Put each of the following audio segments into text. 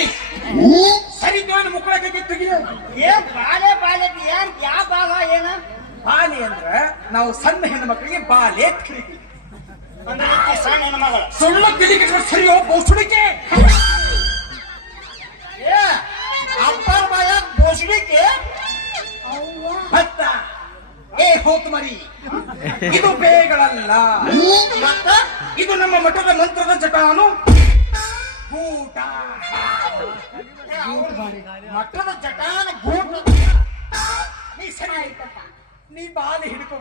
ಸರಿ ಸರಿ ದೇವನ ಮುಕ್ಕಳಕ್ಕೆ ತೆಗಿಲ ಏನ್ ಬಾಲೆ ಬಾಲೆ ಏನ್ ಯಾವ ಬಾಲ ಏನ? ಬಾಲೆ ಅಂದ್ರ ನಾವು ಸಣ್ಣ ಹೆಣ್ಣು ಮಕ್ಕಳಿಗೆ ಬಾಲೆ ಕರೀತೀವಿ. ಅಂದ್ರೆ ಈಕಿ ಸಣ್ಣ ಸುಳ್ಳು ತಿಳಿಗೆ ಸರಿಯೋ ಬೋಸುಡಿಕೆ ಏ ಅಪ್ಪರ ಬಾಯ ಬೋಸ್ಲಿಕ್ಕೆ ಭತ್ತ. ಏ ಹೋತ್ ಮರಿ. ಇದು ಬೇಗಳಲ್ಲ. ಇದು ನಮ್ಮ ಮಠದ ನಂತರದ ಜಟಾನು. ಊಟ ಮಠದ ಜಟಾನ ಗೂಟ. ನೀ ಸರಿ ನೀ ಬಾಲಿ ಹಿಡ್ಕೋ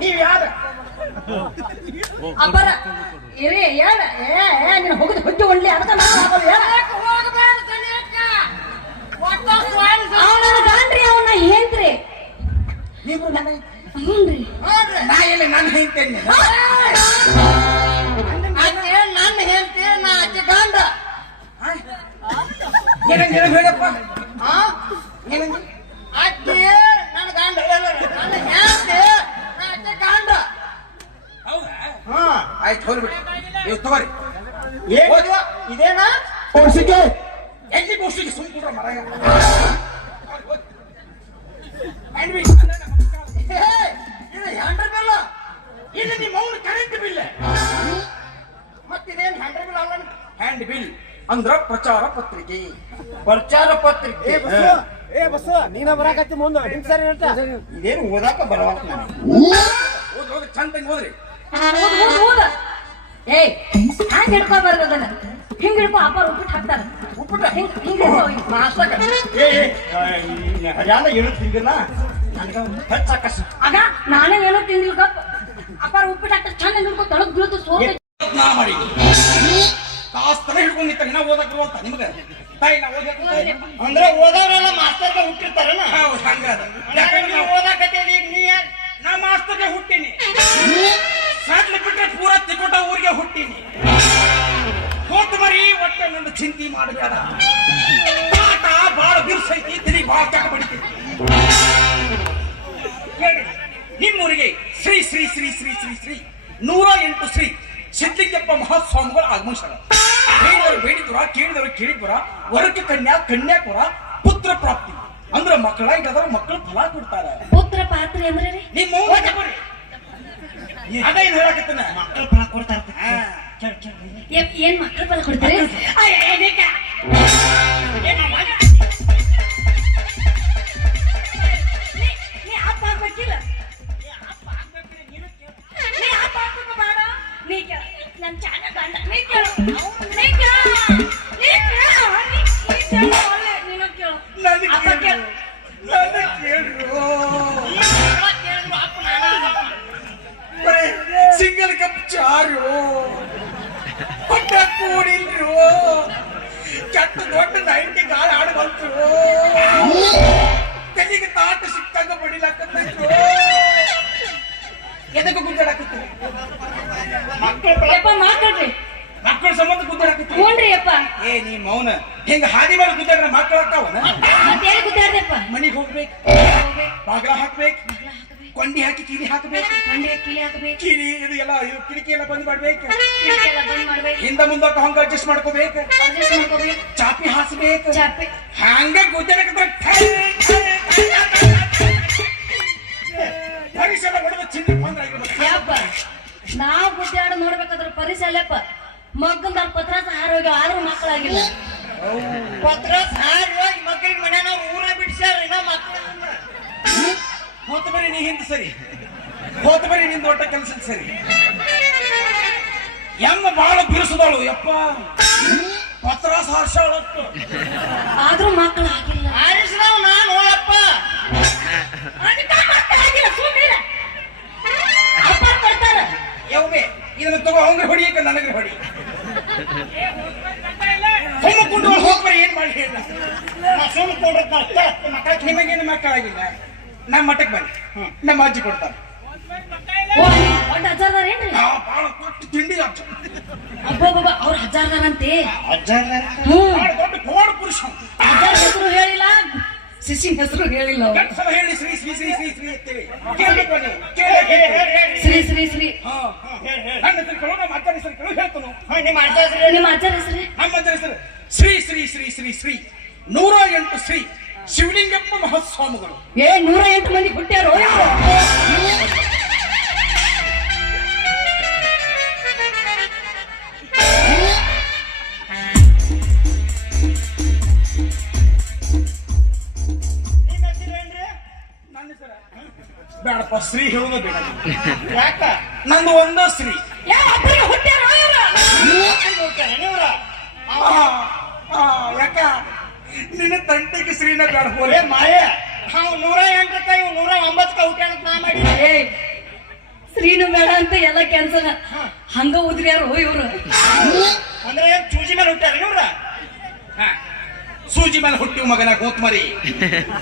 ನೀವ್ ಯಾರ? ಅಪ್ಪರ ಇರೇ ಯಾರ ಏ ನೀನು ಹೋಗುದು ಹೊಟ್ಟೆ ಒಳ್ಳೆ ಅದಕ್ಕೆ ಗಾಂಡ್ರಿ ಅವನ ಏನ್ರಿ ನೀವು ನನ್ನ ಹ್ಞೂನ್ರಿ. ನಾ ಎಲ್ಲಿ ನಾನು ಹೇಳ್ತೇನೆ ಆಕೆ ನನ್ನ ಹೇಳ್ತಿ ನಾ ಆಕೆ ಗಂಡ. ಏನಂತ ಹೇಳಪ್ಪ? ಏನಂತ? ಆಯ್ತು ಹೋಗ್ಬಿಡಿ ನೀವು ತಗೋರಿ. ಏನು ಇದೇನಾ? ಬೋಸಿಗೆ ಎಲ್ಲಿ ಬೋಸಿಗೆ ಸುಮ್ ಕೂಡ್ರ ಮರ ಹೇ, ಇದು ಹ್ಯಾಂಡ್ರ್ ಬಿಲ್? ಇಲ್ಲಿ ನಿಮ್ಮ ಅವ್ನ ಕರೆಂಟ್ ಬಿಲ್. ಮತ್ತಿದೇನು ಹ್ಯಾಂಡ್ರ್ ಬಿಲ್ ಅಲ್ಲ ಹ್ಯಾಂಡ್ ಬಿಲ್ ಅಂದ್ರ ಪ್ರಚಾರ ಪತ್ರಿಕೆ. ಪ್ರಚಾರ ಪತ್ರಿಕೆ. ಏ ಬಸ್ ನೀನ ಬರಾಕತ್ತಿ ಮುಂದೆ. ನಿಮ್ ಸರಿ ಹೇಳ್ತಾ ಇದೇನು ಓದಾಕ ಬರವಲ್ತು ನಾನು. ಓದ್ ಓದ್ ಚಂದ ಊದ ಏಯ್ ಹಿಡ್ಕೊ ಹಿಡ್ಕೋಬಾರ್ದು ಅದನ್ನ? ಹಿಂಗ್ ಹಿಡ್ಕೊ ಅಪ್ಪ ಉಪ್ಪಿಟ್ಟು ಹಾಕ್ತಾರ. ಉಪ್ಪಿಟ್ಟು? ಹಿಂಗ್ ಹಿಂಗ್ ಏ ಹರ್ಯಾಣ ಏನು ತಿಂದಿಲ್ಲ? ನನಗೆ ಹೆಚ್ಚಾಕಸ ಆಗ ನಾನೇ ಏನೋ ತಿಂದಿಲ್ಲ ಗಪ್ಪ ಅಪ್ಪಾರ ಉಪ್ಪಿಟ್ಟು ಹಾಕ್ತಾರೆ ಚಂದ ಹಿಡ್ಕೊ ತೊಳಗ್ ಬೀಳ್ತು ಸೋತ. ನಾ ಮಾಡಿ. ತಾಸ್ ತಲೆ ಹಿಡ್ಕೊಂಡು ನಿಂತ ನಾ ಓದಕ್ ಬರುವಂತ ನಿಮ್ಗೆ ತಾಯಿ. ನಾ ಓದಕ್ ಅಂದ್ರೆ ಓದೋರೆಲ್ಲ ಮಾಸ್ತರ್ಗೆ ಹುಟ್ಟಿರ್ತಾರಲ್ಲ ಹೌದು ಹಂಗ ನಾವು ಓದಾಕತ್ತೀರಿ ಈಗ ನೀ ನಾ ಮಾಸ್ತರ್ಗೆ ಹುಟ್ಟಿನಿ. ಸಾಟ್ಲಿ ಬಿಟ್ರೆ ಪೂರ ತಿಕೋಟ ಊರಿಗೆ ಹುಟ್ಟಿನಿ. ಹೋತ್ ಮರಿ ಒಟ್ಟೆ ನನ್ನ ಚಿಂತೆ ಮಾಡಬೇಡ ಪಾಠ ಬಾಳ ಬಿರ್ಸೈತಿ ತಿರಿ ಬಾಳ ತಗೊಂಡ್ಬಿಡ್ತೀನಿ ಹೇಳಿ ನಿಮ್ಮೂರಿಗೆ ಶ್ರೀ ಶ್ರೀ ಶ್ರೀ ಶ್ರೀ ಶ್ರೀ ಶ್ರೀ ನೂರ ಎಂಟು ಶ್ರೀ ಸಿದ್ಲಿಂಗಪ್ಪ ಮಹಾಸ್ವಾಮಿಗಳ ಆಗಮಿಸ್ಯಾರ ಹೇಳಿದವರು ಬೇಡಿದವರ ಕೇಳಿದವರು ಕೇಳಿದವರ ವರಕ್ಕೆ ಕನ್ಯಾ ಕನ್ಯಾಕುರ ಪುತ್ರ ಪ್ರಾಪ್ತಿ. ಅಂದ್ರ ಮಕ್ಕಳಾಗಿದ್ದರ ಮಕ್ಕಳು ಫಲ ಕೊಡ್ತಾರ. ಪುತ್ರ ಪಾತ್ರೆ ಅಂದ್ರೆ ನಿಮ್ಮ. ಅದೇ ಇದು ಹೇಳಕತ್ತನ ಮಕ್ಕಳು ಫಲ ಕೊಡ್ತಾರ ಏನ್ ಮಕ್ಕಳ ಫಲ ಕೊಡ್ತೀರಿ? ಹಿಂಗ ಹಾದಿ ಮೇಲೆ ಗುದ್ದಾಡ್ರೆ ಮಕ್ಕಳು ಆಗ್ತಾವನ ಮತ್ತೇನು ಗುದ್ದಾಡ್ದಪ್ಪ? ಮನಿಗೆ ಹೋಗ್ಬೇಕು ಬಾಗ್ಲ ಹಾಕ್ಬೇಕು ಕೊಂಡಿ ಹಾಕಿ ಕಿಲಿ ಹಾಕ್ಬೇಕು. ಮಂಡ್ಯ ಕಿಲಿ ಹಾಕಬೇಕು. ಕಿಲಿ ಇದು ಎಲ್ಲ ಇದು ಕಿಟಕಿ ಎಲ್ಲ ಬಂದ್ ಮಾಡ್ಬೇಕು. ಕಿಟಕಿಯೆಲ್ಲ ಬಂದ್ ಮಾಡ್ಬೇಕು. ಹಿಂದ ಮುಂದಕ್ಕ ಹಂಗ ಅಡ್ಜಸ್ಟ್ ಮಾಡ್ಕೋಬೇಕು. ಅಡ್ಜಸ್ಟ್ ಮಾಡ್ಕೋಬೇಕು. ಚಾಪಿ ಹಾಸ್ಬೇಕು. ಚಾಪೆ. ಹಂಗ ಗುದ್ದಾಡಕತ್ರ ಪರಿಸರ ಹೊಡೆದ ಚಿಂದಿ ಬಂದ್ರ ಯಪ್ಪ ನಾವ್ ಗುದ್ದಾಡ ನೋಡ್ಬೇಕಾದ್ರೆ ಪರಿಸಲ್ಲಪ್ಪ ಮಗ್ಗಂದ ಪತ್ರಾಸ ಹಾರೋಗ್ಯ ಆದ್ರೂ ಮಕ್ಕಳಾಗಿಲ್ಲ. ಪತ್ರಾಸ್ ಹಾರಿ ಹೋಗಿ ಮಕ್ಕಳ ಮನೆ ನಾವು ಊರ ಬಿಡ್ಸ್ಯಾರ ಇನ್ನ ಮಕ್ಕಳನ್ನ ಹೋತಬರಿ ನೀ ಹಿಂದ್ ಸರಿ. ಹೋತಬರಿ ನಿಂದ ಒಟ್ಟ ಕೆಲಸ ಸರಿ. ಎಮ್ಮ ಬಾಳ ಬಿರುಸದಳು ಯಪ್ಪ. ಪತ್ರಾಸ್ ಹಾರ್ಸಾಳತ್ತು ಆದ್ರೂ ಮಕ್ಕಳು ಆಗಿಲ್ಲ. ಹಾರಿಸಿದವ ನಾನು ಹೋಳಪ್ಪ ಅಪ್ಪ ಕೊಡ್ತಾರ. ಯವ್ವೆ ಇದನ್ನ ತಗೋ ಅವಂಗ್ರೆ ಹೊಡಿಯಕ್ಕೆ ನನಗೆ ಹೊಡಿ? ನಾ ಸುಮ್ ಏನ್ ಅಷ್ಟೇ ಮಕ್ಕಳ ನಿಮಗೇನು ಮಕ್ಕಳಾಗಿಲ್ಲ. ನಮ್ಮ ಮಠಕ್ಕೆ ಬನ್ನಿ. ನಮ್ಮ ಅಜ್ಜಿ ಕೊಡ್ತಾರೆ. ತಿಂಡಿ ಅಜ್ಜ ಅಬ್ಬಬ್ಬಬ್ಬ ಅವ್ರ ಹಜಾರ್ದಾರಂತೆ? ದೊಡ್ಡ ಪವಾಡ ಪುರುಷ. ಹಜಾರ್ ಹೆಸರು ಹೇಳಿಲ್ಲ ಸಿಸಿ ಹೆಸರು ಹೇಳಿಲ್ಲ ಹೇಳಿ ಶ್ರೀ ಶ್ರೀ ಶ್ರೀ ಶ್ರೀ ಶ್ರೀ ಶ್ರೀ ಶ್ರೀ ಶ್ರೀ. ಶ್ರೀ ನನ್ನ ಹೆಸರು ನಿಮ್ಮ ಅಜ್ಜಾಸ್ರಿ ನಿಮ್ಮ ಅಜ್ಜರ ಹೆಸರು ನಮ್ಮ ಅಜ್ಜನ ಹೆಸರು ಶ್ರೀ ಶ್ರೀ ಶ್ರೀ ಶ್ರೀ ಶ್ರೀ ನೂರ ಎಂಟು ಶ್ರೀ ಶಿವಲಿಂಗಪ್ಪ ಮಹಾಸ್ವಾಮಿಗಳು. ಏ ನೂರ ಎಂಟು ಮಂದಿ ಹುಟ್ಟ್ಯಾರೋ ಬೇಡಪ್ಪ ಶ್ರೀ ಹೇಳೋದು ಬೇಡ. ಯಾಕ? ನಂದು ಒಂದ ಶ್ರೀ. ಏ ಯಾಕ? ನಿನ್ನ ತಂಟೆಗೆ ಶ್ರೀನ ಬೇಡ ಹೋಲೆ ಮಾಯ ನಾವು ನೂರ ಎಂಟಕ್ಕ ಇವ್ ನೂರ ಒಂಬತ್ತಕ್ಕ ಅಂತ ನಾ ಮಾಡಿ ಶ್ರೀನು ಬೇಡ ಅಂತ ಎಲ್ಲ ಕ್ಯಾನ್ಸಲ್ ಹಂಗ ಉದ್ರ್ಯಾರೋ ಇವ್ರು. ಅಂದ್ರೆ ಏನ್ ಚೂಜಿ ಮೇಲೆ ಹುಟ್ಟ್ಯಾರ ಇವ್ರ ಹಾ. ಸೂಜಿ ಮೇಲೆ ಹುಟ್ಟಿವ ಮಗನ ಗೋತ್ಮರಿ.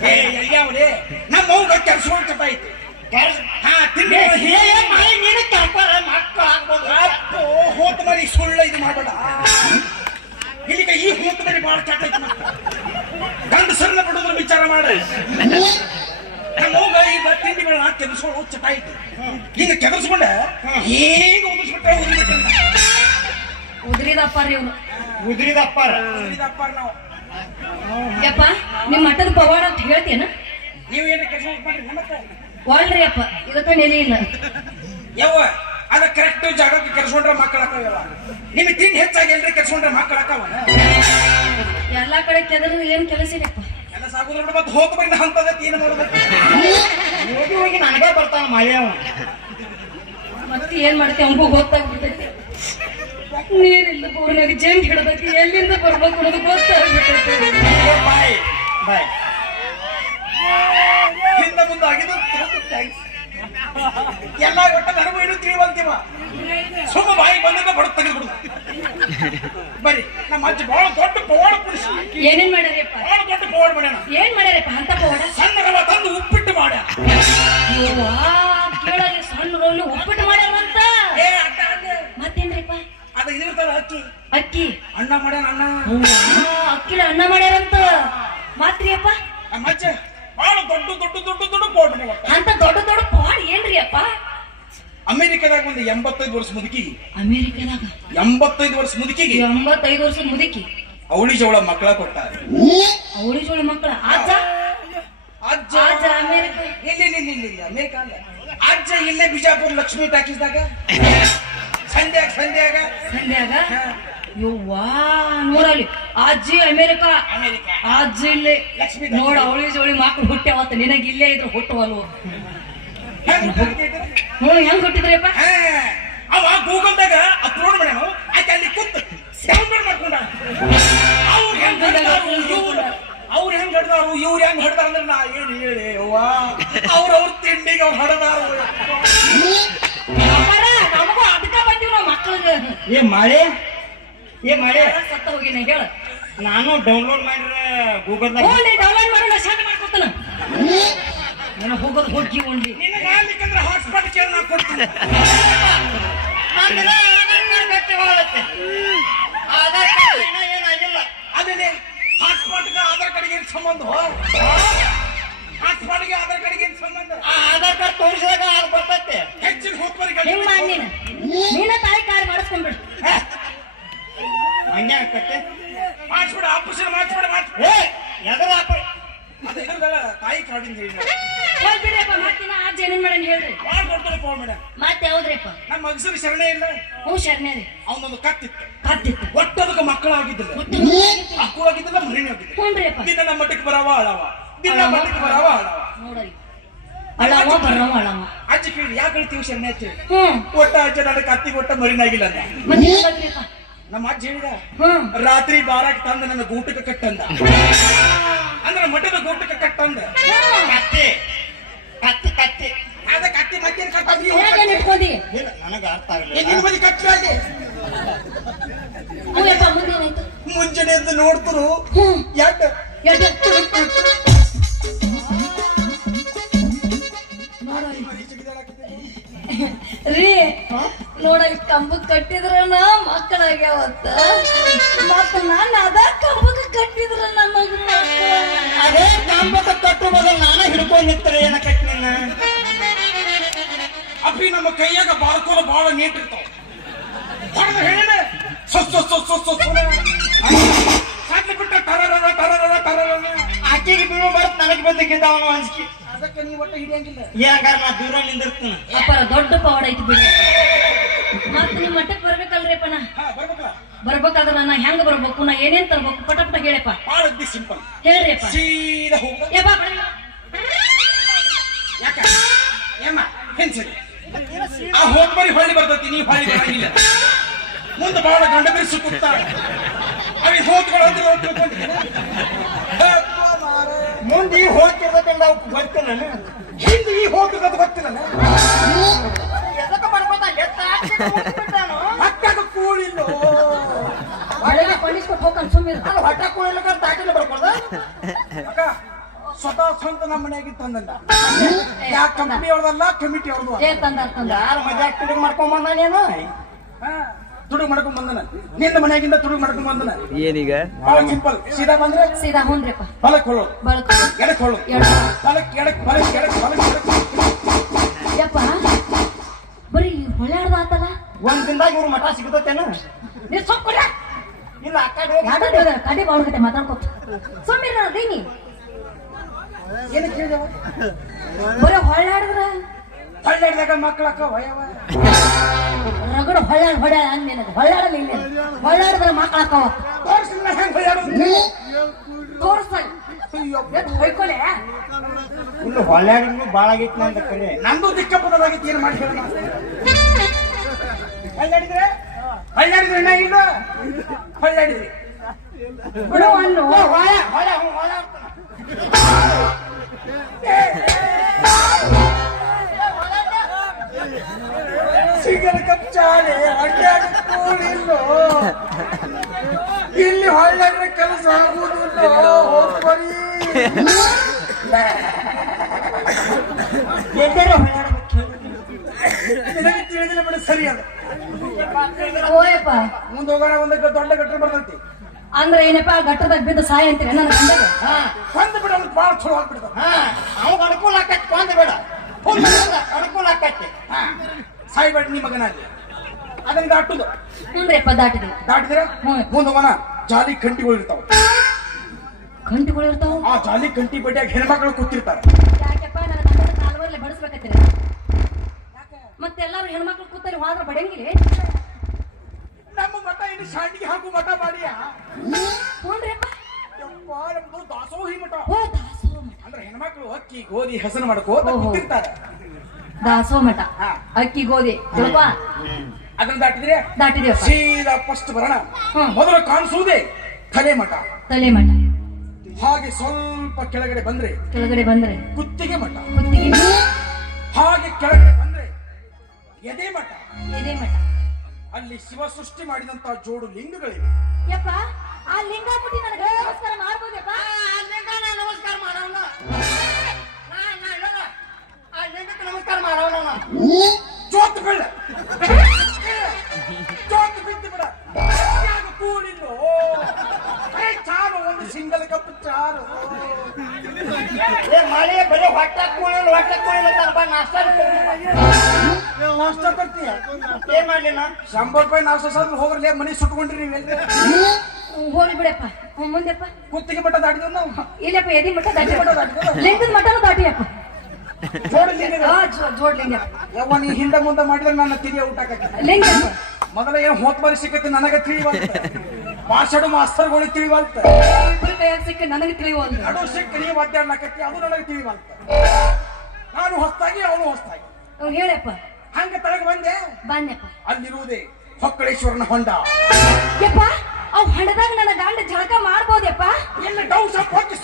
ಏ ನಮ್ಮ ಅವ್ಗ ಕೆಲ್ಸಗಳು ಚಟ ಐತಿ ಹಾ ತಿಂಡಿ ಹೇ ಮಾಯ ನೀನು ಕರ್ಪಾರ ಮಕ್ಕಳು ಆಗ್ಬೋದು. ಅಪ್ಪೋ ಹೋತ ಮರಿ ಸುಳ್ಳ ಇದು ಮಾಡಬೇಡ. ಇಲ್ಲಿಗೆ ಈ ಹೋತ ಮರಿ ಬಾಳ ಚಟ ಐತಿ ಗಂಡ ಗಂಡಸರನ್ನ ಬಿಡೋದ್ರ ವಿಚಾರ ಮಾಡ್ರಿ ನಮ್ಮ ಅವ್ಗ ಈಗ ತಿಂಡಿಗಳನ್ನ ಕೆದರ್ಸ್ಕೊಂಡು ಚಟ ಐತಿ ಹಿಂಗ ಕೆದರ್ಸ್ಕೊಂಡ ಈಗ ಉದಿಸ್ಬಿಟ್ರೆ ಉದಿಬಿಟ್ಟಂತ ಉದ್ರಿದಪ್ಪ ರೀ ಇವ್ರು ಉದ್ರಿದಪ್ಪಾರ ಉದಿದಪ್ಪ ನಾವು. ಯಪ್ಪ ನಿಮ್ಮ ಮಠದ ಪವಾಡ ಅಂತ ಹೇಳ್ತೇನ ನೀವೇನು ಕೆಲಸ ಮಾಡ್ರಿ ನಮ್ಮತ್ತ ವಾಳ್ರಿ ಅಪ್ಪ. ಇವತ್ತ ನೆಲೆ ಇಲ್ಲ? ಯವ್ವ ಅದ ಕರೆಕ್ಟ್ ಜಾಗಕ್ಕೆ ಕೆರ್ಸ್ಕೊಂಡ್ರೆ ಮಕ್ಕಳ ಹಾಕಲ್ಲ ನಿಮಗೆ ತಿಂಡಿ ಹೆಚ್ಚಾಗಿ ಎಲ್ರಿ ಕೆರ್ಸ್ಕೊಂಡ್ರೆ ಮಕ್ಕಳಕ್ಕವ ಎಲ್ಲಾ ಕಡೆ ಕೆದರ್ ಏನ್ ಕೆಲಸ ಇದೆಪ್ಪ ಎಲ್ಲ ಆಗುದ್ರ ಮತ್ತೆ ಹೋತ ಬಂದ ಹಂತದ ಏನು ಮಾಡ್ಬೇಕು ಹೋಗಿ ಹೋಗಿ ನನಗೆ ಬರ್ತಾನ ಮಾಯ ಅವ ಮತ್ತೆ ಏನ್ ಮಾಡ್ತೀವಿ ಅವಂಗೂ ಗೊತ್ತಾಗ್ಬಿಟ್ಟೈತಿ. ನೀರಿಲ್ಲ ಬೋರ್ನಾಗ ಜಂಗ್ ಹಿಡ್ಬೇಕು ಎಲ್ಲಿಂದ ಬರ್ಬೇಕು ಅನ್ನೋದು ಗೊತ್ತಾಗ್ಬಿಟ್ಟೈತಿ. ಬಾಯ್ ಬಾಯ್. ಮುಂದೆ ಆಗಿದ್ದು ಥ್ಯಾಂಕ್ಸ್ ಎಲ್ಲ ಒಟ್ಟ ನನಗೂ ಏನು ತಿಳಿವಂತೀವ ಸುಮ್ಮ ಬಾಯಿ ಬಂದಾಗ ಬಡ ತೆಗೆದ್ಬಿಡು. ಬರಿ ನಮ್ಮ ಅಜ್ಜಿ ಬಹಳ ದೊಡ್ಡ ಪವಾಡ ಪುರುಷ ಏನೇನ್ ಮಾಡ್ಯಾರಪ್ಪ? ಬಹಳ ದೊಡ್ಡ ಪವಾಡ ಮಾಡ್ಯಾನ. ಏನ್ ಮಾಡ್ಯಾರಪ್ಪ ಅಂತ ಪವಾಡ? ಸಣ್ಣ ರವ ತಂದು ಉಪ್ಪಿಟ್ಟು ಮಾಡ ಕೇಳಲಿ ಸಣ್ಣ ರೋಲು ಉಪ್ಪಿಟ್ಟು ಮಾಡ್ಯಾರಂತ ಏ ಅಡ್ಡ ಮತ್ತೇನ್ರಿಪ್ಪ? ಅದ ಇದಿರ್ತಾರ ಅಕ್ಕಿ. ಅಕ್ಕಿ? ಅಣ್ಣ ಮಾಡ್ಯಾನ ಅಣ್ಣ ಅಕ್ಕಿ ಅಣ್ಣ ಅನ್ನ ಮಾಡ್ಯಾರಂತ? ಮಾತ್ರಿಯಪ್ಪ? ನಮ್ಮ ಅಜ್ಜ. ಬಹಳ ದೊಡ್ಡ ದೊಡ್ಡ ದೊಡ್ಡ ದೊಡ್ಡ ಬೋರ್ಡ್. ಅಂತ ದೊಡ್ಡ ದೊಡ್ಡ ಪವಾಡ ಏನ್ರಿ ಅಪ್ಪ? ಅಮೆರಿಕದಾಗ ಒಂದು ಎಂಬತ್ತೈದು ವರ್ಷ ಮುದುಕಿ. ಅಮೆರಿಕದಾಗ? ಎಂಬತ್ತೈದು ವರ್ಷ ಮುದುಕಿಗೆ. ಎಂಬತ್ತೈದು ವರ್ಷ ಮುದುಕಿ. ಅವಳಿ ಜೋಳ ಮಕ್ಕಳ ಕೊಟ್ಟಾರ. ಅವಳಿ ಜೋಳ ಮಕ್ಕಳ. ಅಜ್ಜ ಅಜ್ಜ ಅಜ್ಜ ಅಮೇರಿಕ? ಇಲ್ಲ ಇಲ್ಲ ಇಲ್ಲ ಇಲ್ಲ ಅಮೆರಿಕ ಅಲ್ಲ. ಅಜ್ಜ ಇಲ್ಲೇ ಬಿಜಾಪುರ ಲಕ್ಷ್ಮಿ ಟಾಕೀಸ್ದಾಗ? ಸಂಧ್ಯಾಗ ಸಂಧ್ಯಾಗ ಸಂಧ್ಯಾಗ ಯವ್ವಾ ನೋಡಲ್ಲಿ. ಅಜ್ಜಿ ಅಮೇರಿಕ. ಅಮೇರಿಕ. ಅಜ್ಜಿ ಇಲ್ಲಿ. ಲಕ್ಷ್ಮೀ ನೋಡ ಅವಳಿ ಜೋಳಿ ಮಕ್ಳು ಹುಟ್ಟ್ಯಾವತ್ತ ನಿನಗೆ ಇಲ್ಲೇ ಇದ್ರು ಹುಟ್ಟುವಲ್ವು? ಹೆಂಗ್ ಹುಟ್ಟಿದ್ರು? ನೋಡು ಹೆಂಗ್ ಹುಟ್ಟಿದ್ರಿಪ್ಪ? ಹಾ, ಅವ ಗೂಗಲ್ದಾಗ ಅಪ್ಲೋಡ್ ಮಾಡ್ಯಾನು. ಆಕೆ ಅಲ್ಲಿ ಕೂತ್ ಡೌನ್ಲೋಡ್ ಮಾಡ್ಕೊಂಡ ಅವ್ರು ಹೆಂಗ್ ಹಿಡ್ದಾರು? ಇವ್ರು ಅವ್ರು ಹೆಂಗ್ ಹಿಡ್ದಾರು? ಇವ್ರು ಹೆಂಗ್ ಹಿಡ್ದಾರ ಅಂದ್ರೆ ನಾ ಏನ್ ಹೇಳಿ ಅವ್ವ ಅವ್ರ ಅವ್ರ ತಿಂಡಿಗೆ ಅವ್ರು ಹಡದಾರು. ನಮಗೂ ಅದಕ್ಕ ಬಂದಿವ್ ನಾವ್ ಮಕ್ಳಿಗೆ. ಏ ಮಳೆ? ಏ ಮಾಡಿ? ಸತ್ತ ಹೋಗಿನ ಹೇಳ ನಾನು ಡೌನ್ಲೋಡ್ ಮಾಡಿದ್ರೆ ಗೂಗಲ್ ಡೌನ್ಲೋಡ್ ಮಾಡೋಣ ಶಾಂತ ಮಾಡ್ಕೊತಾನ. ನಾನು ಹೋಗೋದು ಹೋಗಿ ಉಂಡಿ ನಿನಗೆ ಆಗ್ಲಿಕ್ಕಂದ್ರೆ ಹಾಟ್ಸ್ಪಾಟ್ ಕೇಳಿ ನಾ ಕೊಡ್ತೀನಿ. ಏನಾಗಿಲ್ಲ. ಅದೇ ಹಾಟ್ಸ್ಪಾಟ್ಗೆ ಆಧಾರ್ ಕಾರ್ಡ್ಗೆ ಏನ್ ಸಂಬಂಧ? ಹಾಟ್ಸ್ಪಾಟ್ಗೆ ಆಧಾರ್ ಕಾರ್ಡ್ಗೆ ಏನ್ ಸಂಬಂಧ? ಆ ಆಧಾರ್ ಕಾರ್ಡ್ ತೋರಿಸಿದಾಗ ಅದು ಬರ್ತೈತೆ. ಹೆಚ್ಚಿನ ಹೋಗ್ಬರಿಗೆ ನೀನ. ತಾಯಿ ಕಾರ್ಡ್ ಮಾಡಿಸ್ಕೊಂಡ್ಬಿಡು. ಹಂಗೆ ಆಗ್ತೈತೆ ಮಾಡಿಸ್ಬಿಡ ಆಪರೇಷನ್ ಮಾಡಿಸ್ಬಿಡ ಮಾಡಿಸ್ಬಿಡ. ಏ ಎದರ ಆಪ ಅದು ಇದ್ರದಲ್ಲ ತಾಯಿ ಕಾರ್ಡಿಂದ ಹೇಳಿ ಮತ್ತಿನ ಆ ಏನೇನ್ ಮಾಡೇನ್ ಹೇಳ್ರಿ. ಭಾಳ ದೊಡ್ಡ ಫೋನ್ ಮೇಡಮ್. ಮತ್ತೆ ಯಾವ್ದ್ರಪ್ಪ? ನಮ್ಮ ಅಗಸರಿ ಶರಣೆ ಇಲ್ಲ. ಹ್ಞೂ ಶರಣೆ ರೀ. ಅವನೊಂದು ಕತ್ತಿತ್ತು ಕತ್ತಿತ್ತು ಒಟ್ಟದಕ್ಕೆ ಮಕ್ಕಳಾಗಿದ್ದಿಲ್ಲ. ಮಕ್ಕಳಾಗಿದ್ದಿಲ್ಲ ಮರಿನೇ ಆಗಿದ್ದಿಲ್ಲ ಹ್ಞೂನ್ರಿಪ್ಪ. ದಿನ ನಮ್ಮ ಮಟ್ಟಕ್ಕೆ ಬರವ ಅಳವ ದಿನ ಮಟ್ಟಕ್ಕೆ ಬರವ ಅಳವ ನೋಡ್ರಿ. ಅಳವ ಬರ್ರವ ಅಳವ ಅಜ್ಜಿ ಕೇಳಿ ಯಾಕೆ ಹೇಳ್ತೀವಿ ಶರಣೆ ಅಂತ ಹೇಳಿ? ಹ್ಮ್ ಒಟ್ಟ ಅಜ್ಜ ನನಗೆ ಕತ್ತಿ ಒಟ್ಟ ಮರಿನಾಗಿಲ್ಲ ಹೇಳ್ಬೇಕ್ರಿಪ್ಪ. ನಮ್ಮ ಅಜ್ಜ ಹೇಳಿದ ರಾತ್ರಿ ಬಾರಾಕ್ ತಂದ ನನ್ನ ಗೂಟಕ್ಕೆ ಕಟ್ಟಂದ. ಅಂದ್ರೆ ಮಠದ ಗೂಟಕ್ಕೆ ಕಟ್ಟಂದ. ಕತ್ತಿ. ಕತ್ತಿ ಕತ್ತಿ. ಅದ ಕತ್ತಿ ಮತ್ತೆ ಕಟ್ಟಿ ಇಲ್ಲ ನನಗೆ ಅರ್ಥ ಆಗಲಿಲ್ಲ. ಬದಿ ಕಟ್ಟಿ ಮುಂಜಾನೆ ಎದ್ದು ನೋಡ್ತರು. ನೋಡು ರೀ ನೋಡ ಈ ಕಂಬಕ್ ಕಟ್ಟಿದ್ರನ ಮಕ್ಕಳಾಗ್ಯಾವತ್ತ ಮತ್ತ ನಾನು ಅದ ಕಂಬಕ್ ಕಟ್ಟಿದ್ರ ನನಗ ಅದೇ ಕಂಬಕ್ಕೆ ಕಟ್ಟು ಬದಲು ನಾನು ಹಿಡ್ಕೊಂಡು ಏನ ಕಟ್ಟಿ ನಿನ್ನ? ಅಪ್ಪಿ ನಮ್ಮ ಕೈಯಾಗ ಬಾರ್ಕೋಲ ಬಾಳ ನೀಟ್ ಇರ್ತಾವ. ಹೊಡೆದ ಹೇಳಿನ? ಸೊಸ್ ಸೊಸ್ ಸೊಸ್ ಸೊಸ್ ಸೊಸ್ ಸಾಕ್ಲಿ ಬಿಟ್ಟ ಟರರ ಟರರ ಟರರ ಆಕೆಗೆ ಬೀಳು ಬರತ್ ನನಗೆ ಬಂದಿದ್ದ ಅವನು ಅಂಜಿಕೆ ಅದಕ್ಕೆ ನೀ ಒಟ್ಟು ಹಿಡಿಯಂಗಿಲ್ಲ. ನಾ ದೂರ ನಿಂದಿರ್ತೀನಿ ಅಪ್ಪರ ದೊಡ್ಡ ಪವಾಡ ಐತಿ ಬಿಡಿ. ಮತ್ ನಿಮ್ ಮಟ್ಟಕ್ ಬರ್ಬೇಕಲ್ರಿಪ್ಪ ನಾ ಹಾ ಬರ್ಬೇಕಲ್ಲ ಬರ್ಬೇಕಾದ್ರ ನಾ ಹೆಂಗ್ ಬರ್ಬೇಕು? ನಾ ಏನೇನ್ ತರ್ಬೇಕು? ಪಟ ಪಟ ಹೇಳಪ್ಪ ಭಾಳ ಅಗ್ದಿ ಸಿಂಪಲ್. ಹೇಳ್ರಿಪ್ಪ ಸೀದಾ ಹೋಗ ಯಪ್ಪ. ಯಾಕ? ಏಮ್ಮ ಹೆಂಚರಿ ಆ ಬರಿ ಹೊಳ್ಳಿ ಬರ್ತೈತಿ ನೀ ಹೊಳ್ಳಿ ಬರಂಗಿಲ್ಲ. ಮುಂದೆ ಬಹಳ ಗಂಡ ಬಿರಿಸಿ ಕೂತಾಳ ಅವಿ ಅಂದ್ರೆ ತಿಳ್ಕೊಂಡಿದ್ದೀನ? ಮುಂದೆ ಈ ಹೋಗ್ತಿರ್ತೈತೆ ನಾವು ಗೊತ್ತಿಲ್ಲ ಹಿಂದೆ ಈ ಹೋಗ್ತಿರೋದು ಗೊತ್ತಿಲ್ಲ ಎದಕ್ಕೆ ಅಕ್ಕಗ ಕೂಳಿಲ್ಲ ಹೊಟ್ಟೆ ತಾಟಿನ ಸ್ವತಃ ಸ್ವಂತ ನಮ್ಮ ಮನೆಯಾಗಿ ತಂದಲ್ಲ ಯಾ ಕಂಪನಿ ಅವ್ರದಲ್ಲ ಕಮಿಟಿ ಅವ್ರದ್ದು ಯಾರು ಮಜಾ ಮಾಡ್ಕೊಂಡ್ ಬಂದಾನೇನು ತುಡುಗ್ ಮಾಡ್ಕೊಂಡ್ ಬಂದನ. ನಿನ್ನ ಮನೆಯಾಗಿಂದ ತುಡುಗ್ ಮಾಡ್ಕೊಂಡ್ ಬಂದನ. ಏನೀಗ? ಬಹಳ ಸಿಂಪಲ್. ಸೀದಾ ಬಂದ್ರೆ? ಸೀದಾ ಹೂನ್ರಿಪ್ಪ. ಬಲಕ್ ಹೊಳು. ಬಲಕ್ ಎಡಕ್ ಹೊಳು. ಎಡ ಹೊಲಕ್ ಎಡಕ್ ಬಲಕ್ ಎಡಕ್ ಬಲಕ್ ಎಡಕ್ ಯಪ್ಪ ಬರೀ ಹೊಳ್ಯಾಡ್ದ ಆತಲ್ಲ? ಒಂದ್ ದಿನದಾಗ ಇವ್ರು ಮಠ ಸಿಗತೇನ ನೀ ಸೊಪ್ಪು ಕೊಡ ಇಲ್ಲ ಅಕ್ಕಡೆ ಕಡೆ ಯಾವ್ದು ಕಡಿ. ಸೊಮ್ಮಿರ ದೇನಿ ಸುಮ್ಮಿರ ದೀನಿ. ಏನು ಕೇಳಿದವ ಬರೀ ಹೊಳ್ಳಾಡಿದ್ರ ಹಳ್ಳಿದಾಗ ಮಕ್ಕಳಕ್ಕ ವಯವ ರಗಡ ಹೊಳ್ಯಾಡ್ ಹೊಳ್ಯಾಡ ಅಂದ್ ನಿನಗೆ ಹೊಳ್ಯಾಡಲ್ಲ ಇಲ್ಲ ಹೊಳ್ಯಾಡಿದ್ರ ಮಕ್ಕಳಕ್ಕವ ತೋರಿಸಿಲ್ಲ ಹೆಂಗ್ ಹೊಯ್ಕೊಲೆ ಹೊಳ್ಯಾಡಿದ್ರು ಬಾಳ ಆಗಿತ್ತು ನಂದ ಕಡೆ ನಂದು ದಿಕ್ಕಪ್ಪದಾಗಿತ್ತು ಏನು ಮಾಡಿ ಹೇಳಿ ಹಳ್ಳಾಡಿದ್ರೆ ಹಳ್ಳಾಡಿದ್ರೆ ನಾ ಇಲ್ಲ ಹೊಳ್ಳಾಡಿದ್ರಿ ಬಿಡು ಅನ್ನು ಹೊಳ ಹೊಳ ಹ್ಞೂ, ಹೊಳ ಸಿಗಲ್ ಕಪ್ಚಾಲೆ ಅಡ್ಡಾಡ ಇಲ್ಲಿ ಹಳ್ಳಾಡ್ರೆ ಕೆಲಸ ಆಗುವುದಿಲ್ಲ ಹೋಗ್ಬರಿ. ಎಲ್ಲರೂ ತಿಳಿದಿಲ್ಲ ಬಿಡು ಸರಿ ಅದ. ಓಯಪ್ಪ. ಮುಂದೆ ಹೋಗೋಣ ಒಂದು ದೊಡ್ಡ ಗಟ್ಟರ ಬರ್ತೈತಿ. ಅಂದ್ರೆ ಏನಪ್ಪ ಗಟ್ಟದಾಗ ಬಿದ್ದು ಸಾಯ ಅಂತೀರಿ ನನ್ನ ಗಂಡಗ ಬಂದು ಬಿಡ ಭಾಳ ಚಲೋ ಆಗ್ಬಿಡ್ತಾವ ಅವಾಗ ಅನುಕೂಲ ಆಕೈತಿ ಕೊಂದ ಬೇಡ. ಅನುಕೂಲ ಆಕೈತಿ ಸಾಯ್ಬೇಡ ನಿಮ್ಮ ಮಗನ ಅಲ್ಲಿ ಅದನ್ನ ದಾಟುದು. ಹುನ್ರಿಪ್ಪ ದಾಟಿದ್ವಿ ದಾಟಿದ್ರೆ. ಮುಂದೆ ಹೋಗೋಣ ಜಾಲಿ ಕಂಟಿಗಳು ಇರ್ತಾವ. ಗಂಟುಗಳು ಇರ್ತಾವ? ಆ ಜಾಲಿ ಕಂಟಿ ಬಡ್ಡಿಯಾಗ ಹೆಣ್ಮಕ್ಳು ಕೂತಿರ್ತಾರೆ. ಯಾಕೆಪ್ಪ ನನ್ನ ಗಂಡನ ಯಾಕ ಬಡಿಸ್ಬೇಕತ್ತೀರಿ? ಮತ್ತೆಲ್ಲಾರು ಹೆಣ್ಮಕ್ಳು ಕೂತಾರೆ ಹೋದ್ರ ಬಡಂಗಿಲ್ಲ ನಮ್ಮ ಮಠ ಏನು ಶಾಂಡಿಗೆ ಹಾಕು ಮಠ ಮಾಡಿಯ? ನಮ್ದು ದಾಸೋಹಿ ಮಠ. ಓ ದಾಸೋ ಮಠ. ಅಂದ್ರೆ ಹೆಣ್ಮಕ್ಳು ಅಕ್ಕಿ ಗೋಧಿ ಹೆಸರು ಮಾಡ್ಕೋತ. ಕೂತಿರ್ತಾರೆ. ದಾಸೋ ಮಠ. ಅಕ್ಕಿ ಗೋಧಿ ಸ್ವಲ್ಪ ಅದನ್ನ ದಾಟಿದ್ರೆ? ದಾಟಿದೆ ಸೀದಾ ಫಸ್ಟ್ ಬರೋಣ. ಹ್ಮ್. ಮೊದಲು ಕಾಣಿಸುವುದೇ ತಲೆಮಠ. ತಲೆ ಮಠ ಹಾಗೆ ಸ್ವಲ್ಪ ಕೆಳಗಡೆ ಬಂದ್ರೆ ಕೆಳಗಡೆ ಬಂದ್ರೆ ಕುತ್ತಿಗೆ ಮಠ. ಕುತ್ತಿಗೆ ಹಾಗೆ ಕೆಳಗಡೆ ಬಂದ್ರೆ ಎದೆ ಮಠ. ಎದೆ ಮಠ. ಅಲ್ಲಿ ಶಿವ ಸೃಷ್ಟಿ ಮಾಡಿದಂತಹ ಜೋಡು ಲಿಂಗಗಳಿವೆ. ಯಪ್ಪ ಆ ಲಿಂಗ ಬಿಟ್ಟು ನನಗೆ ನಮಸ್ಕಾರ ಮಾಡ್ಬೋದಪ್ಪ? ನಮಸ್ಕಾರ ಮಾಡೋಣ. ನಮಸ್ಕಾರ ಮಾಡೋಣ ನಾ. ಜೋತ್ ಬೀಳ ಜೋತ್ ಬಿದ್ದು ಬಿಡ. ಚಾರು ಒಂದು ಸಿಂಗಲ್ ಕಪ್ ಚಾರು ಏ ಮಳೆ ಬರೀ ಹೊಟ್ಟೆ ಕೂಳಿಲ್ಲ ಹೊಟ್ಟೆ ತನಕ ನಾಷ್ಟ ನಾಷ್ಟ ತರ್ತೀಯ ಏನ್ ಮಾಡ್ಲಿ ನಾ ಶಂಬರ್ ರೂಪಾಯಿ ನಾಷ್ಟ ಸಾಧ್ರೆ ಹೋಗ್ರಲ್ಲೇ ಮನೆ ಸುಟ್ಕೊಂಡ್ರಿ ನೀವೆಲ್ಲ ಹೋಗ್ಲಿ ಬಿಡಪ್ಪ. ಮುಂದೆಪ್ಪ. ಕುತ್ತಿಗೆ ಮಠ ದಾಟಿದ್ರು ನಾವು. ಇಲ್ಲಪ್ಪ ಎದಿ ಮಠ ದಾಟಿ ಲಿಂಗದ ಮಠನೂ ದಾಟಿಯಪ್ಪ. ಜೋಡು ಲಿಂಗ ಆ, ಜೋ- ಜೋಡ್ ಲಿಂಗ ಯವ್ವ ನೀ ಹಿಂದೆ ಮುಂದೆ ಮಾಡಿದ್ರೆ ನನ್ನ ತಿರಿಯ ಊಟ ಲಿಂಗ. ಮೊದಲ ಏನ್ ಹೋತ್ ಬಾರಿ ಸಿಕ್ಕತ್ತೆ ನನಗೆ ತಿಳಿವಲ್ತ. ಮಾಸ್ಟರು ಮಾಸ್ತರ್ಗಳು ತಿಳಿವಲ್ತ. ಸಿಕ್ಕ ನನಗೆ ತಿಳಿಯುವಲ್ದು ನಡು ಸಿಕ್ಕ ನೀವು ಅಡ್ಡಾಡ್ಲಕತ್ತಿ ಅದು ನನಗೆ ತಿಳಿವಲ್ತ. ನಾನು ಹೊಸ್ತಾಗಿ ಅವನು ಹೊಸ್ತಾಗಿ. ಹೇಳಪ್ಪ. ಹಂಗ ತಳಗ ಬಂದೆ? ಬಾನ್ಯಪ್ಪ ಅಲ್ಲಿರುವುದೇ ಹೊಕ್ಕಳೇಶ್ವರನ ಹೊಂಡ. ಯಪ್ಪ ಅವ್ ಹಣದಾಗ ನನ್ನ ಗಂಡ ಜಳಕ ಮಾಡ್ಬೋದಪ್ಪ? ಎಲ್ಲ ಡೌಸ್ ಹೊಕ್ಕಿ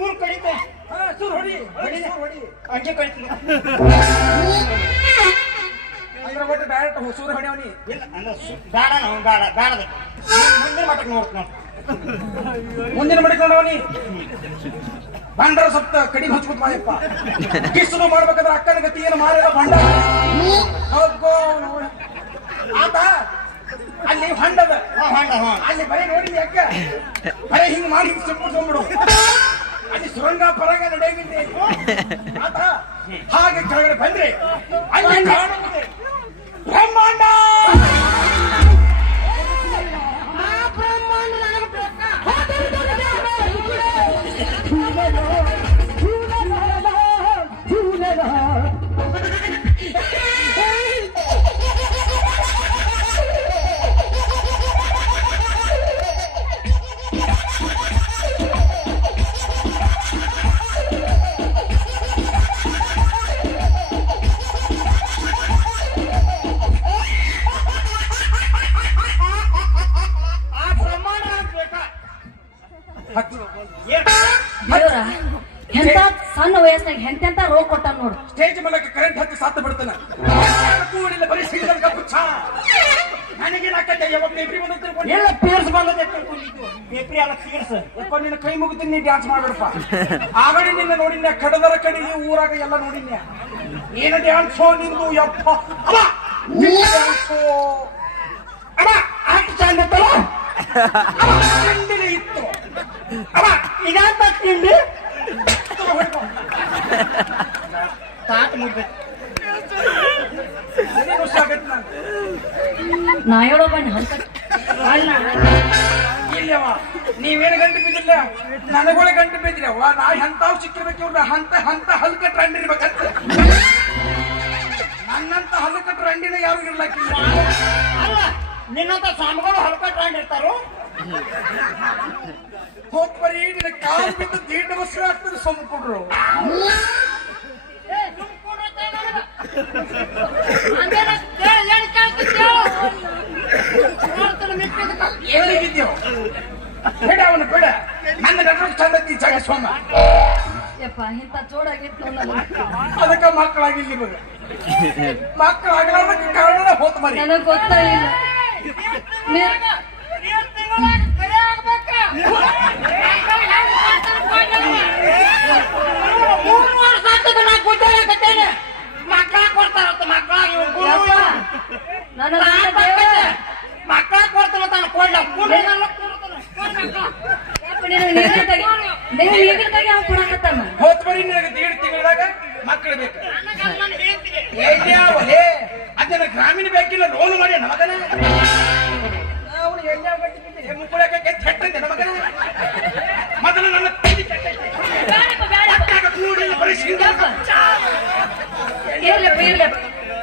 ಸುರ ಸೂರ್ ಕಡಿತೆ ಹಾ, ಸುರ್ ಹೊಡಿ. ಹೊಡಿ ಸುರ್ ಹೊಡಿ. ಅಂಜೆ ಅಂದ್ರೆ ಒಟ್ಟು ಡೈರೆಕ್ಟ್ ಹೊಸೂರು ಹೊಡಿಯವನಿ. ಇಲ್ಲ ಅಂದ್ರೆ ಬೇಡ ನಾವು ಬೇಡ ಬೇಡದ. ಮುಂದಿನ ಮಟ್ಟಕ್ಕೆ ನೋಡ್ತೀನಿ ಮುಂದಿನ ಮಟ್ಟಕ್ಕೆ ನೋಡವನಿ. ಬಂಡರ ಸಪ್ತ ಕಡಿ ಹಚ್ಕೊತ್ ಮಾಯಪ್ಪ ಕಿಸ್ಸು ಮಾಡ್ಬೇಕಾದ್ರೆ ಅಕ್ಕನ ಗತಿ ಏನು ಮಾರಿಲ್ಲ ನೋಡ. ಆತ ಅಲ್ಲಿ ಹಂಡದ. ಹಾ ಹೊಂಡ ಹಾ. ಅಲ್ಲಿ ಬರೀ ನೋಡಿದ್ವಿ ಅಕ್ಕ? ಬರೀ ಹಿಂಗ್ ಮಾಡಿ ಸಿಕ್ಬಿಡ್ಸ್ಕೊಂಡ್ಬಿಡು ಅಲ್ಲಿ ಸುರಂಗ ಪರಂಗ ನಡೆಯಂಗಿಲ್ಲ ಆತ ಹಾಗೆ ಕೆಳಗಡೆ ಬಂದ್ರೆ ಅಲ್ಲಿ ಬ್ರಹ್ಮಾಂಡ! ವಯಸ್ಸಿನಾಗ ಹೆಂತೆಂತ ರೋಗ ಕೊಟ್ಟ ನೋಡು. ಸ್ಟೇಜ್ ಮೂಲಕ ಕರೆಂಟ್ ಹತ್ತಿ ಸಾத்து ಬಿಡ್ತಾನ ಕೂಡಿಲ್ಲ ಬರೀ ಸಿಂಗಲ್ ಕಪ್ಪು ಚಾ ನನಗೇನಾಕತ್ತೆ ಯಾವಾಗ ಬೇಬ್ರಿ ಬಂದು ತಿಳ್ಕೊಂಡು ಎಲ್ಲ ಪೇರ್ಸ್ ಬಂದದೆ ತಿಳ್ಕೊಂಡಿದ್ದು. ಬೇಬ್ರಿ ಅಲ್ಲ ಪೇರ್ಸ್ ಯಪ್ಪ ನಿನ್ನ ಕೈ ಮುಗಿದು ನೀ ಡ್ಯಾನ್ಸ್ ಮಾಡ್ಬಿಡಪ್ಪ. ಆಗಡಿ ನಿನ್ನ ನೋಡಿನ್ಯ ಕಡದರ ಕಡೆಗೆ ಊರಾಗ ಎಲ್ಲ ನೋಡಿನ್ಯ ಏನು ಡ್ಯಾನ್ಸೋ ನಿಂದು ಯಪ್ಪ. ಅಮ್ಮ! ಡ್ಯಾನ್ಸೋ ಅಮ್ಮ! ಅಷ್ಟು ಚಂದ ಇತ್ತು. ಅಮ್ಮ ಈಗ ತಿಂಡಿ. ಬನ್ನಿ ಇಲ್ಲವ ನೀವೇನು ಗಂಟು ಬಿದ್ದಿಲ್ಲ ನನಗೊಳೆ ಗಂಟು ಬಿದ್ರಿ ಅವ್ವ ನಾ ಎಂತಾವ್ ಸಿಕ್ಕಿರ್ಬೇಕು ಇವ್ರನ್ನ ಹಂತ ಹಂತ ಹಲ್ಕ ಟ್ರೆಂಡ್ ಇರ್ಬೇಕಂತ ನನ್ನಂತ ಹಲ್ಕ ಟ್ರೆಂಡಿನ ಯಾರು ಇರ್ಲಕ್ಕಿಲ್ಲ ಅಲ್ಲ ನಿನ್ನಂತ ಸ್ವಾಮಿಗಳು ಹೊಲ್ಕೊಟ್ಕೊಂಡಿರ್ತಾರು ಹೋಗ್ಬರಿ ನಿನ್ನ ಕಾಲ್ ಬಿದ್ದು ದೀಡ್ ವರ್ಷ ಆಗ್ತದೆ ಸೊಮ್ಮು ಕೊಡ್ರು. ಏನಿಗಿದ್ಯೋ ಬೇಡ ಅವನು ಬೇಡ. ನನ್ನ ಗಂಡ ಚಂದತ್ತಿ ಜಾಗ ಸೋಮ. ಯಪ್ಪ ಇಂಥ ಜೋಡಾಗಿತ್ತು ನನ್ನ ಅದಕ್ಕ ಮಕ್ಕಳಾಗಿಲ್ಲ ಇವಾಗ. ಮಕ್ಕಳಾಗಲಾರ್ದಕ್ಕೆ ಕಾರಣ ಹೋತ್ ಮರಿ. ನನಗ್ ಗೊತ್ತಾಗಿಲ್ಲ. ಮಕ್ಕಳ ಕೊಡ್ತಾರಂತ ಮಕ್ಕಳ ಮಕ್ಕಳ ಕೊಡ್ಲ ನೀಗಲ್ದಾಗೆ ಅವ್ನು ಕೊಡಕತ್ತಾನ ಹೋತ್ ನಿನಗೆ ದೀಡ್ ತಿಂಗಳದಾಗ ಮಕ್ಕಳು ಬೇಕು ಗ್ರಾಮೀಣ ಬ್ಯಾಂಕಿನ ಲೋನ್ ಮಾಡಿ ನಮಗನ ಅವನು ಬಿದ್ದಿದೆ ಮುಕ್ಕಳಕ್ಕೆ ಮೊದಲು ನನ್ನ ತಂದೆ ಕೆಟ್ಟೈತೆ ಬ್ಯಾಡಪ್ಪ, ಬ್ಯಾಡಪ್ಪ. ಅಕ್ಕಾಗ ಕೂಡಿಲ್ಲ ಬರೀ ಸಿಂಗಲ್ ಯಪ್ಪ. ಇರ್ಲಪ್ಪ ಇರ್ಲಪ್ಪ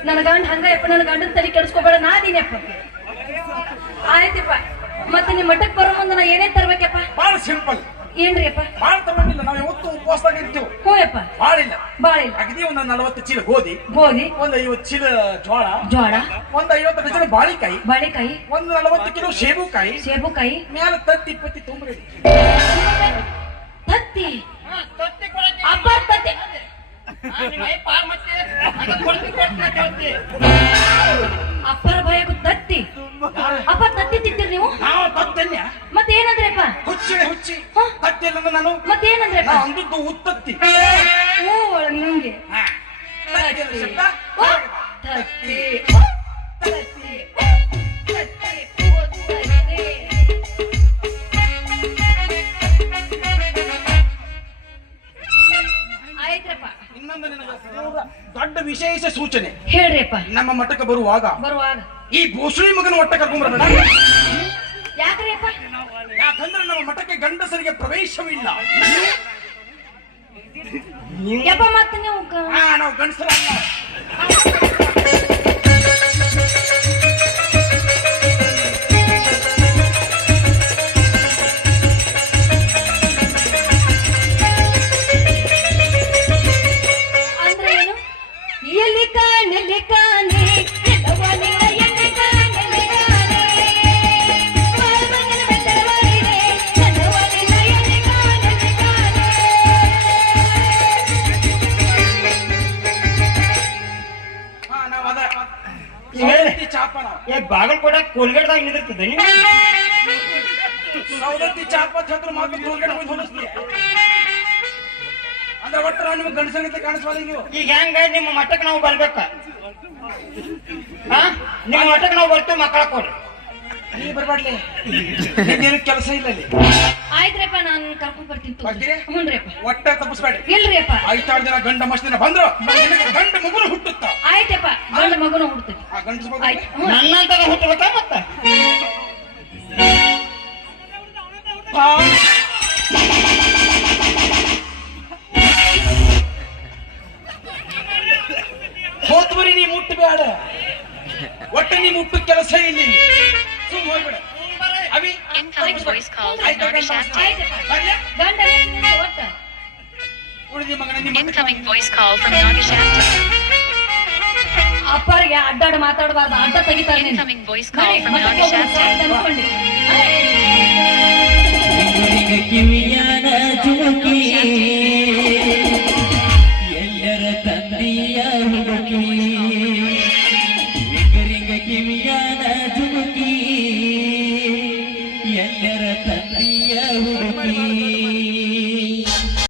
ನನ್ನ ಗಂಡ ಹಂಗಯಪ್ಪ ನನ್ನ ಗಂಡನ ತಲೆ ಕೆಡಿಸ್ಕೋಬೇಡ ನಾ ಅದೀನಪ್ಪ ಆಯ್ತಪ್ಪ ಮತ್ತೆ ನಿಮ್ಮ ಮಠಕ್ಕೆ ಬರೋ ಮುಂದೆ ನಾ ಏನೇ ತರ್ಬೇಕಪ್ಪ? ಬಹಳ ಸಿಂಪಲ್. ಏನ್ರಿಯಪ್ಪ ಬಾಳ ತಗೊಂಡಿಲ್ಲ ನಾವು ಯಾವತ್ತು ಉಪವಾಸದಾಗ ಇರ್ತೀವಿ. ಹ್ಞೂ ಯಪ್ಪ. ಬಾಳಿಲ್ಲ. ಬಾಳಿಲ್ಲ. ಅಗದಿ ಒಂದು ನಲವತ್ತು ಚೀಲ ಗೋಧಿ ಗೋಧಿ. ಒಂದು ಐವತ್ತು ಚೀಲ ಜೋಳ ಜೋಳ ಒಂದು ಐವತ್ತು ಡಜನ್ ಬಾಳೆಕಾಯಿ ಬಾಳೆಕಾಯಿ. ಒಂದು ನಲವತ್ತು ಕಿಲೋ ಸೇಬುಕಾಯಿ ಸೇಬುಕಾಯಿ. ಮ್ಯಾಲ ತತ್ತಿ ಇಪ್ಪತ್ತಿ ತುಂಬ್ರಿ ತತ್ತಿ. ಅಪ್ಪ ತತ್ತಿ. ಅಪ್ಪರ ಭಯಕ್ಕೂ ತತ್ತಿ ಅಪ್ಪ ತತ್ತಿ ತಿಂತೀರಿ ನೀವು? ಮತ್ತೇನಂದ್ರಪ್ಪ ಹುಚ್ಚಿ ಹುಚ್ಚಿ. ತತ್ತಿ ಇಲ್ಲ ನಾನು ಮತ್ತೇನಂದ್ರಪ್ಪ ಅಂದದ್ದು ಉತ್ತತ್ತಿ ಓ ನಿಮ್ಗೆ. ತತ್ತಿ ವಿಶೇಷ ಸೂಚನೆ. ಹೇಳ್ರಿಪ್ಪ. ನಮ್ಮ ಮಠಕ್ಕೆ ಬರುವಾಗ ಬರುವಾಗ. ಈ ಭೂಸುಳಿ ಮಗನ ಒಟ್ಟ ಕರ್ಕೊಂಡ್ಬರ್ಬೇಡ ಯಾಕ್ರಿಯಪ್ಪ ಯಾಕಂದ್ರೆ ನಮ್ಮ ಮಠಕ್ಕೆ ಗಂಡಸರಿಗೆ ಪ್ರವೇಶವಿಲ್ಲ. ಯಪ್ಪ ಮತ್ತೆ ನೀವು ಗಂಡಸರ ಹಾ ನಾವು ಗಂಡಸರಲ್ಲ. ಕೋಲ್ಗೇಟ್ದಾಗ ನಿಂದಿರ್ತದೆ ಸೌದತ್ತಿ ಚಾರ್ ಚಾಪತ್ ಹತ್ರ ಮಾತ್ರ ಕೋಲ್ಗೇಟ್ ಹೋಗಿ ಹೊಲಿಸ್ತೀಯ ಅಂದ್ರೆ ಒಟ್ಟು ನಾವು ನಿಮ್ಗೆ ಗಂಡಸಂಗತೆ ಕಾಣಿಸ್ವಾದ ನೀವು? ಈಗ ಹೆಂಗ ನಿಮ್ಮ ಮಠಕ್ಕೆ ನಾವು ಬರ್ಬೇಕ? ಹಾ? ನಿಮ್ಮ ಮಠಕ್ಕೆ ನಾವು ಬರ್ತೀವಿ ಮಕ್ಕಳ ಕೊಡ್ರಿ. ನೀ ಬರ್ಬಾಡ್ಲಿ. ನಿನ್ನೇನು ಕೆಲಸ ಇಲ್ಲ ಅಲ್ಲಿ ಆಯ್ತ್ರಿಪ್ಪ ನಾನು ಕರ್ಕೊಂಡ್ ಬರ್ತೀನಿ ಬರ್ತೀರಿ? ಹ್ಞೂನ್ರಿಪ್ಪ ಒಟ್ಟ ತಪ್ಪಿಸ್ಬೇಡಿ ಇಲ್ರಿಪ್ಪ. ಐತಾರು ದಿನ ಗಂಡ ಮಸ್ತ್ ದಿನ ಬಂದ್ರು. ನಿನಗೆ ಗಂಡ ಮಗುನು ಹುಟ್ಟುತ್ತ. ಆಯ್ತಪ್ಪ ಗಂಡ ಮಗನ ಹುಡ್ತೀವಿ ಆ ಗಂಡ ಮಗು ಆಯ್ತು. ಹ್ಞೂ ನನ್ನಂತರ ಹುಟ್ಟಬೇಕಾ ಮತ್ತ? ನೀ ಮುಟ್ಟಬೇಡ. ಒಟ್ಟ ನೀ ಮುಟ್ಟು ಕೆಲಸ ಇಲ್ಲಿ ಸುಮ್ ಹೋಗ್ಬೇಡ ಅವಿ Incoming voice call from ಬರ್ಲ್ಯಾ? ಗಂಡ ಉಳಿದಿ ಮಗನ ನಿಮ್ಮ Incoming voice call from Nagesh Active. ಅಪ್ಪರಿಗೆ ಅಡ್ಡಾಡ ಮಾತಾಡಬಾರ್ದು ಅಡ್ಡ ತೆಗಿತಾರೆ ನೀನು. Incoming voice call from ಮತ್ತೆ Nagesh ಹೋಗೋಣ, Active. ಸಾಯ್ತು ಅನ್ಕೊಂಡೆ. ನಡಿ. ಕಿವಿಯಾನ ಜುಮುಕಿ